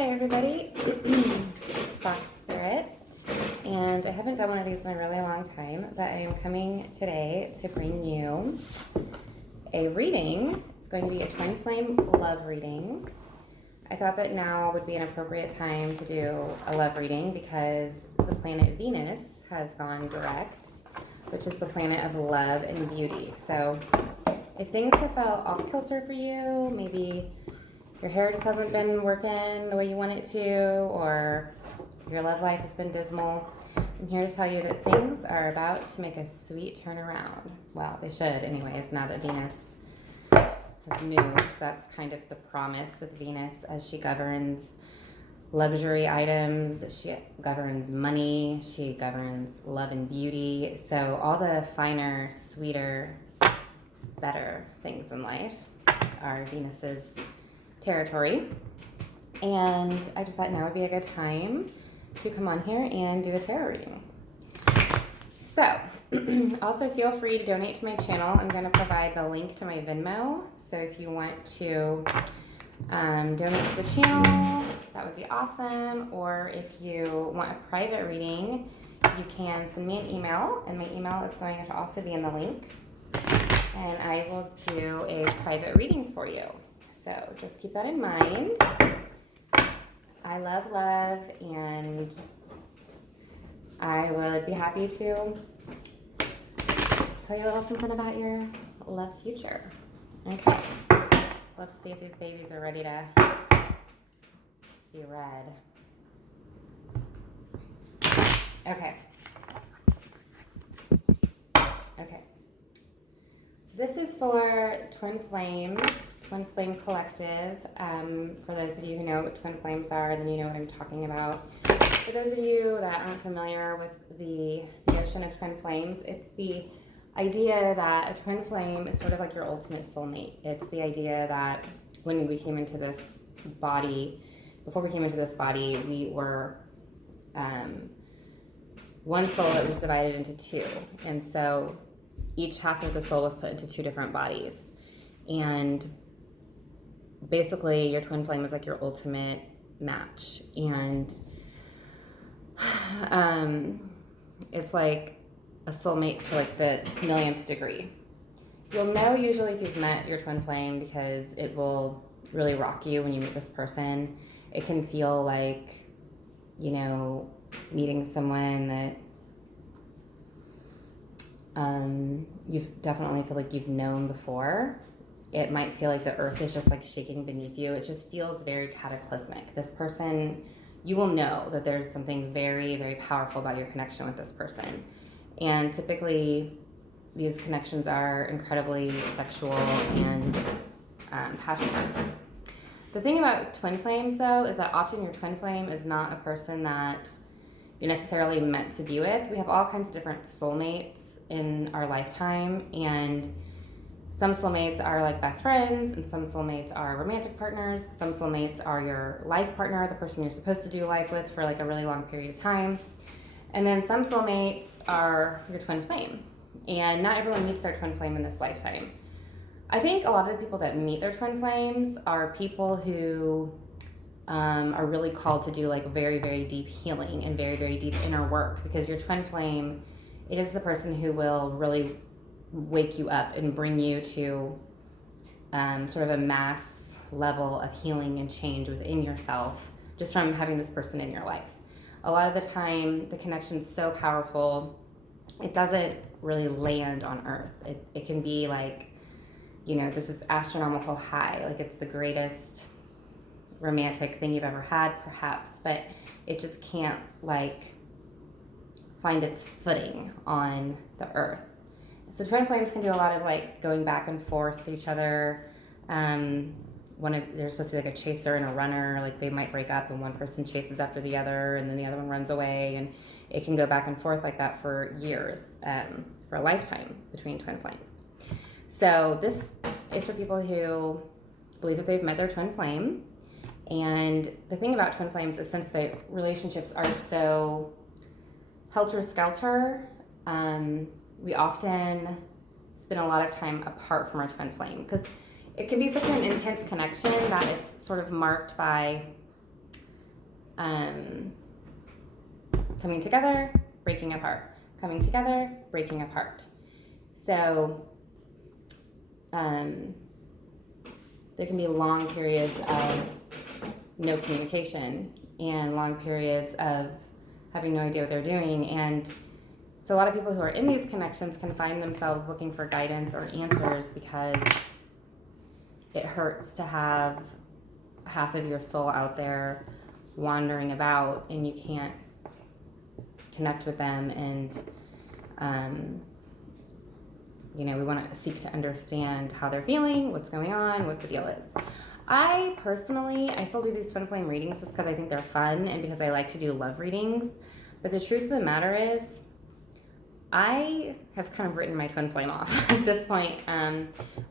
Hi everybody, it's Fox Spirit, and I haven't done one of these in a really long time, but I am coming today to bring you a reading. It's going to be a twin flame love reading. I thought that now would be an appropriate time to do a love reading because the planet Venus has gone direct, which is the planet of love and beauty. So if things have felt off kilter for you, maybe your hair just hasn't been working the way you want it to, or your love life has been dismal, I'm here to tell you that things are about to make a sweet turnaround. Well, they should anyways, now that Venus has moved. That's kind of the promise with Venus, as she governs luxury items, she governs money, she governs love and beauty. So all the finer, sweeter, better things in life are Venus's territory. And I just thought now would be a good time to come on here and do a tarot reading. So also feel free to donate to my channel. I'm going to provide the link to my Venmo. So if you want to donate to the channel, that would be awesome. Or if you want a private reading, you can send me an email, and my email is going to also be in the link. And I will do a private reading for you. So just keep that in mind. I love love, and I would be happy to tell you a little something about your love future. Okay, so let's see if these babies are ready to be read. Okay. So this is for Twin Flames, Twin Flame Collective. For those of you who know what Twin Flames are, then you know what I'm talking about. For those of you that aren't familiar with the notion of Twin Flames, it's the idea that a twin flame is sort of like your ultimate soulmate. It's the idea that when we came into this body, before we came into this body, we were one soul that was divided into two. And so each half of the soul was put into two different bodies. And basically your twin flame is like your ultimate match. And it's like a soulmate to like the millionth degree. You'll know usually if you've met your twin flame because it will really rock you when you meet this person. It can feel like, you know, meeting someone that you've definitely feel like you've known before. It might feel like the earth is just like shaking beneath you. It just feels very cataclysmic. This person, you will know that there's something very, very powerful about your connection with this person. And typically these connections are incredibly sexual and passionate. The thing about twin flames though is that often your twin flame is not a person that you're necessarily meant to be with. We have all kinds of different soulmates in our lifetime, and some soulmates are like best friends, and some soulmates are romantic partners. Some soulmates are your life partner, the person you're supposed to do life with for like a really long period of time. And then some soulmates are your twin flame, and not everyone meets their twin flame in this lifetime. I think a lot of the people that meet their twin flames are people who are really called to do like very, very deep healing and very, very deep inner work, because your twin flame, it is the person who will really wake you up and bring you to sort of a mass level of healing and change within yourself just from having this person in your life. A lot of the time, the connection's so powerful, it doesn't really land on earth. It can be like, you know, this is astronomical high, like it's the greatest romantic thing you've ever had, perhaps, but it just can't like find its footing on the earth. So twin flames can do a lot of like going back and forth with each other. There's supposed to be like a chaser and a runner, like they might break up and one person chases after the other and then the other one runs away, and it can go back and forth like that for years, for a lifetime between twin flames. So this is for people who believe that they've met their twin flame. And the thing about twin flames is, since the relationships are so helter-skelter, we often spend a lot of time apart from our twin flame, because it can be such an intense connection that it's sort of marked by coming together, breaking apart, coming together, breaking apart. So there can be long periods of no communication and long periods of having no idea what they're doing. And so a lot of people who are in these connections can find themselves looking for guidance or answers because it hurts to have half of your soul out there wandering about and you can't connect with them. And we want to seek to understand how they're feeling, what's going on, what the deal is. I still do these twin flame readings just because I think they're fun and because I like to do love readings. But the truth of the matter is, I have kind of written my twin flame off at this point.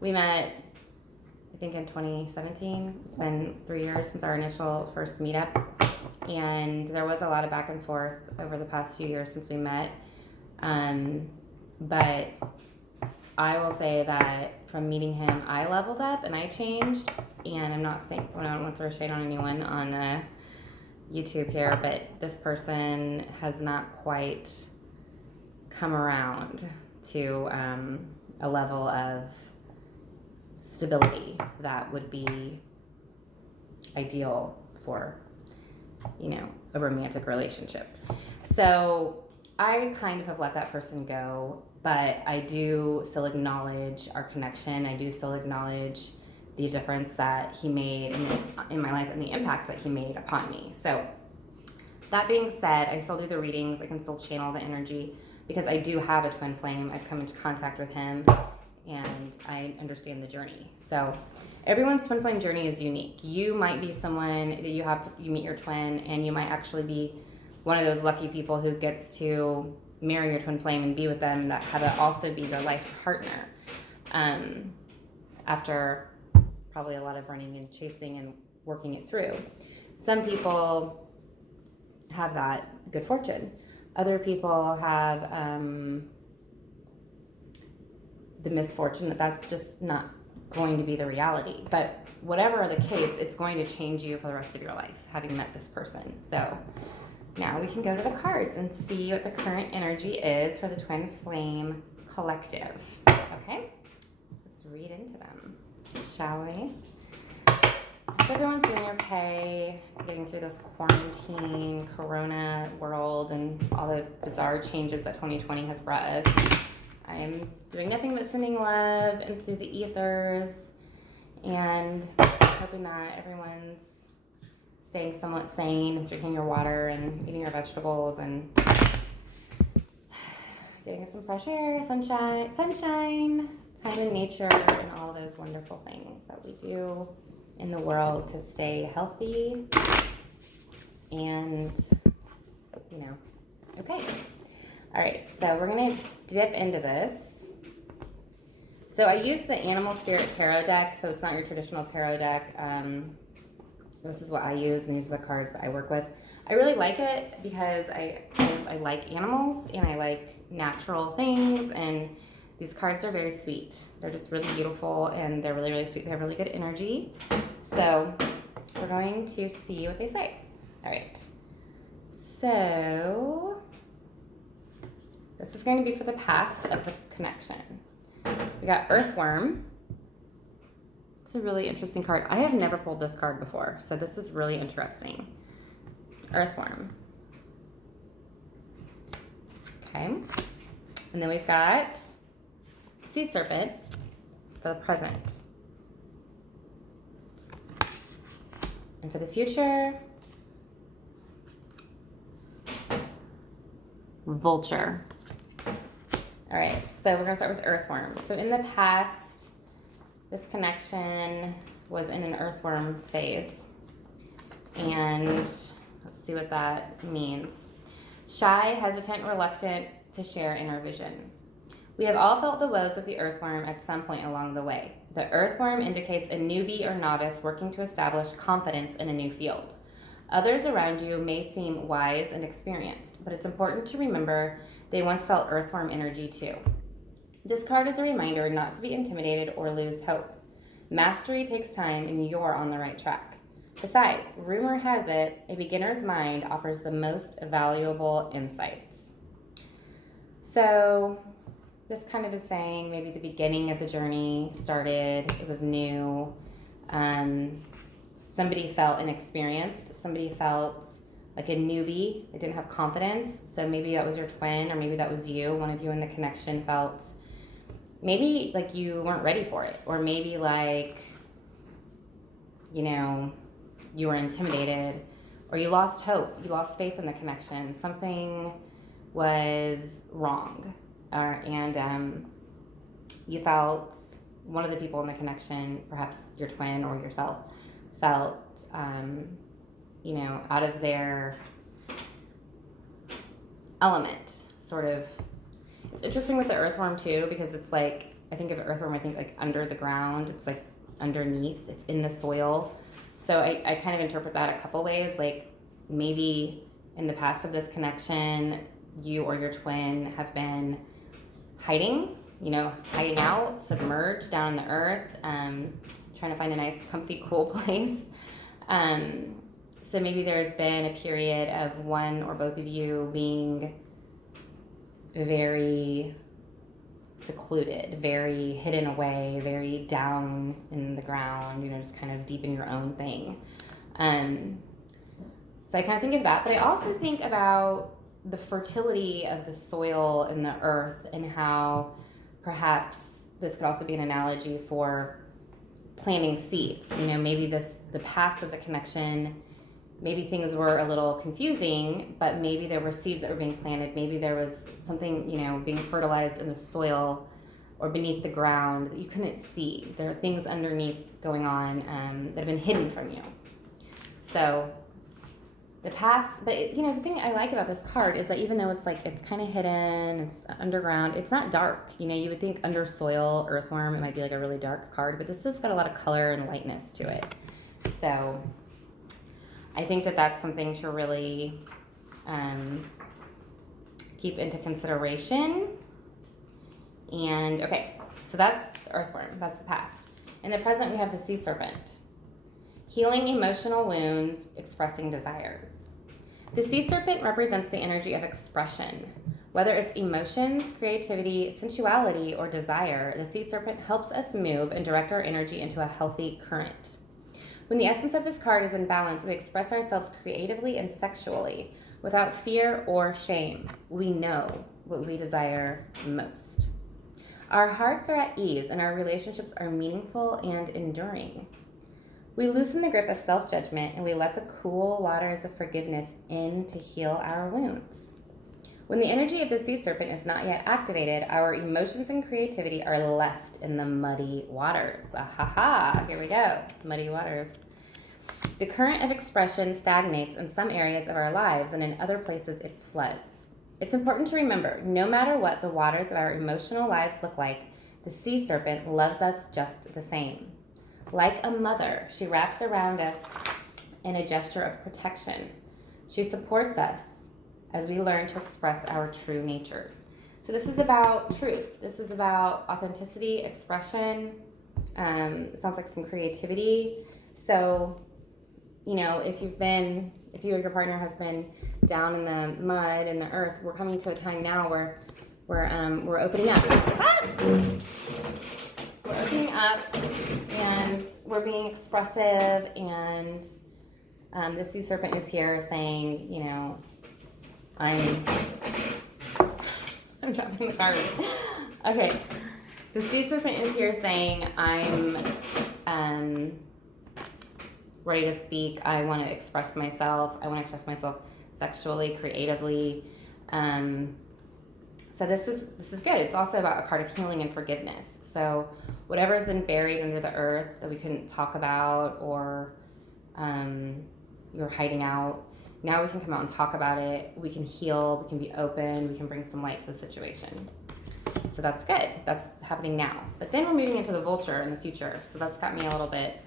We met, I think, in 2017. It's been 3 years since our initial first meetup. And there was a lot of back and forth over the past few years since we met. But I will say that from meeting him, I leveled up and I changed. And I'm not saying, I don't want to throw shade on anyone on YouTube here, but this person has not quite come around to a level of stability that would be ideal for, a romantic relationship. So I kind of have let that person go, but I do still acknowledge our connection. I do still acknowledge the difference that he made in my life and the impact that he made upon me. So that being said, I still do the readings. I can still channel the energy because I do have a twin flame. I've come into contact with him and I understand the journey. So everyone's twin flame journey is unique. You might be someone that you meet your twin and you might actually be one of those lucky people who gets to marry your twin flame and be with them and that have it also be your life partner. After probably a lot of running and chasing and working it through. Some people have that good fortune. Other people have the misfortune that that's just not going to be the reality. But whatever the case, it's going to change you for the rest of your life, having met this person. So now we can go to the cards and see what the current energy is for the Twin Flame Collective. Okay? Let's read into them, shall we? Hope everyone's doing okay, getting through this quarantine, corona world, and all the bizarre changes that 2020 has brought us. I am doing nothing but sending love and through the ethers and hoping that everyone's staying somewhat sane, drinking your water and eating your vegetables and getting some fresh air, sunshine, time in nature, and all those wonderful things that we do in the world to stay healthy and, okay. All right, so we're going to dip into this. So I use the Animal Spirit Tarot deck, so it's not your traditional tarot deck. This is what I use, and these are the cards that I work with. I really like it because I like animals, and I like natural things, and these cards are very sweet. They're just really beautiful, and they're really, really sweet. They have really good energy. So we're going to see what they say. All right. So this is going to be for the past of the connection. We got Earthworm. It's a really interesting card. I have never pulled this card before, so this is really interesting. Earthworm. Okay. And then we've got Sea Serpent for the present. And for the future, Vulture. All right, so we're gonna start with Earthworm. So in the past, this connection was in an Earthworm phase. And let's see what that means. Shy, hesitant, reluctant to share inner vision. We have all felt the woes of the Earthworm at some point along the way. The Earthworm indicates a newbie or novice working to establish confidence in a new field. Others around you may seem wise and experienced, but it's important to remember they once felt Earthworm energy too. This card is a reminder not to be intimidated or lose hope. Mastery takes time and you're on the right track. Besides, rumor has it, a beginner's mind offers the most valuable insights. So this kind of is saying maybe the beginning of the journey started, it was new. Somebody felt inexperienced. Somebody felt like a newbie. They didn't have confidence. So maybe that was your twin, or maybe that was you. One of you in the connection felt maybe like you weren't ready for it, or maybe like, you know, you were intimidated, or you lost hope. You lost faith in the connection. Something was wrong, and you felt one of the people in the connection, perhaps your twin or yourself, felt, you know, out of their element, sort of. It's interesting with the earthworm too, because it's like, I think of earthworm, I think like under the ground. It's like underneath, it's in the soil. So I kind of interpret that a couple ways. Like maybe in the past of this connection, you or your twin have been hiding, you know, hiding out, submerged down in the earth, trying to find a nice, comfy, cool place. So maybe there's been a period of one or both of you being very secluded, very hidden away, very down in the ground, you know, just kind of deep in your own thing. So I kind of think of that, but I also think about the fertility of the soil and the earth, and how perhaps this could also be an analogy for planting seeds. You know, maybe the past of the connection, maybe things were a little confusing, but maybe there were seeds that were being planted. Maybe there was something, you know, being fertilized in the soil or beneath the ground that you couldn't see. There are things underneath going on that have been hidden from you. So the past, but you know, the thing I like about this card is that even though it's like, it's kind of hidden, it's underground, it's not dark. You know, you would think under soil, earthworm, it might be like a really dark card, but this has got a lot of color and lightness to it. So I think that that's something to really keep into consideration. And okay, so that's the earthworm, that's the past. In the present, we have the sea serpent. Healing emotional wounds, expressing desires. The sea serpent represents the energy of expression. Whether it's emotions, creativity, sensuality, or desire, the sea serpent helps us move and direct our energy into a healthy current. When the essence of this card is in balance, we express ourselves creatively and sexually without fear or shame. We know what we desire most. Our hearts are at ease and our relationships are meaningful and enduring. We loosen the grip of self-judgment and we let the cool waters of forgiveness in to heal our wounds. When the energy of the sea serpent is not yet activated, our emotions and creativity are left in the muddy waters. Here we go, muddy waters. The current of expression stagnates in some areas of our lives, and in other places it floods. It's important to remember, no matter what the waters of our emotional lives look like, the sea serpent loves us just the same. Like a mother, she wraps around us in a gesture of protection. She supports us as we learn to express our true natures. So this is about truth. This is about authenticity, expression. It sounds like some creativity. So, you know, if you or your partner has been down in the mud and the earth, we're coming to a time now where we're opening up. We're opening up and we're being expressive, and the sea serpent is here saying, you know, I'm dropping the cards. Okay. The sea serpent is here saying, I'm ready to speak. I want to express myself. I want to express myself sexually, creatively. So this is good. It's also about a card of healing and forgiveness. So whatever has been buried under the earth that we couldn't talk about, or we were hiding out, now we can come out and talk about it. We can heal. We can be open. We can bring some light to the situation. So that's good. That's happening now. But then we're moving into the vulture in the future. So that's got me a little bit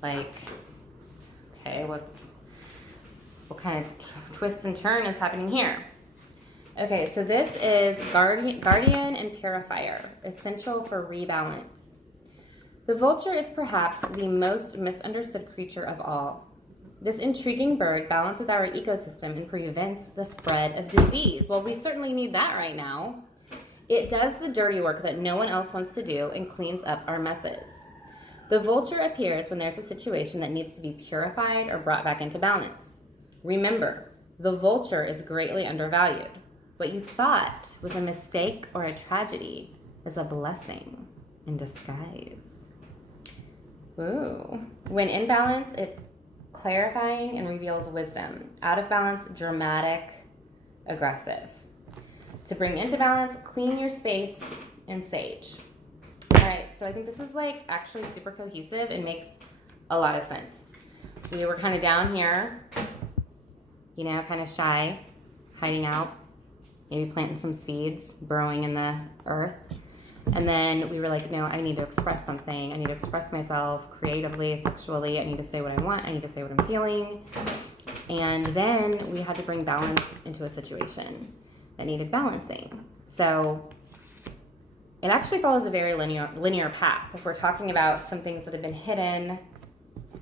like, okay, what kind of twist and turn is happening here? Okay, so this is guardian and purifier, essential for rebalance. The vulture is perhaps the most misunderstood creature of all. This intriguing bird balances our ecosystem and prevents the spread of disease. Well, we certainly need that right now. It does the dirty work that no one else wants to do and cleans up our messes. The vulture appears when there's a situation that needs to be purified or brought back into balance. Remember, the vulture is greatly undervalued. What you thought was a mistake or a tragedy is a blessing in disguise. Ooh. When in balance, it's clarifying and reveals wisdom. Out of balance, dramatic, aggressive. To bring into balance, clean your space and sage. All right, so I think this is like actually super cohesive and makes a lot of sense. We were kind of down here, you know, kind of shy, hiding out, maybe planting some seeds, burrowing in the earth. And then we were like, no, I need to express something. I need to express myself creatively, sexually. I need to say what I want. I need to say what I'm feeling. And then we had to bring balance into a situation that needed balancing. So it actually follows a very linear path. If we're talking about some things that have been hidden,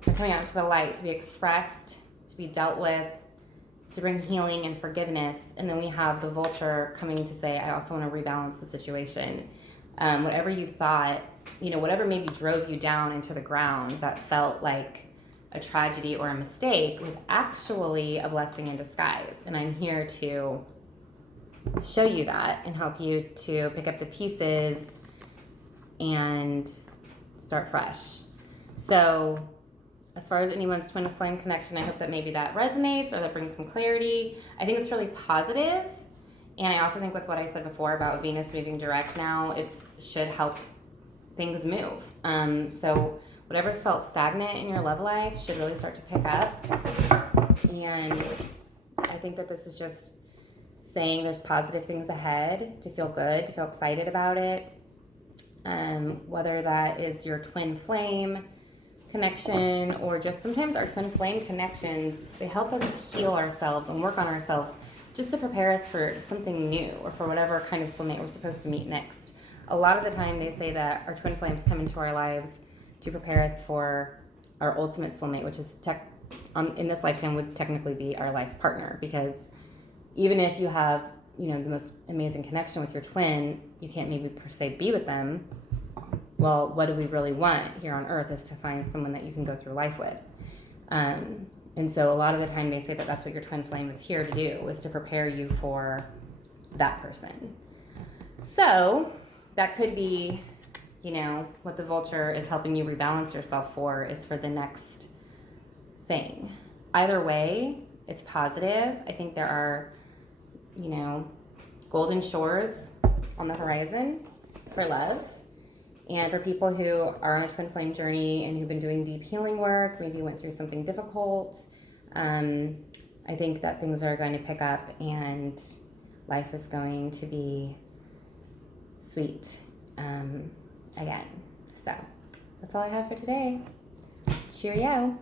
they're coming out into the light to be expressed, to be dealt with, to bring healing and forgiveness. And then we have the vulture coming to say, I also want to rebalance the situation. Whatever you thought, you know, whatever maybe drove you down into the ground that felt like a tragedy or a mistake was actually a blessing in disguise. And I'm here to show you that and help you to pick up the pieces and start fresh. So as far as anyone's twin flame connection, I hope that maybe that resonates or that brings some clarity. I think it's really positive. And I also think with what I said before about Venus moving direct now, it should help things move. So whatever's felt stagnant in your love life should really start to pick up. And I think that this is just saying there's positive things ahead, to feel good, to feel excited about it. Whether that is your twin flame connection or just sometimes our twin flame connections, they help us heal ourselves and work on ourselves just to prepare us for something new or for whatever kind of soulmate we're supposed to meet next. A lot of the time they say that our twin flames come into our lives to prepare us for our ultimate soulmate, which is in this lifetime would technically be our life partner, because even if you have, you know, the most amazing connection with your twin, you can't maybe per se be with them. Well, what do we really want here on earth is to find someone that you can go through life with. And so a lot of the time they say that that's what your twin flame is here to do, is to prepare you for that person. So that could be, you know, what the vulture is helping you rebalance yourself for, is for the next thing. Either way, it's positive. I think there are, you know, golden shores on the horizon for love. And for people who are on a twin flame journey and who've been doing deep healing work, maybe went through something difficult, I think that things are going to pick up and life is going to be sweet again. So that's all I have for today. Cheerio.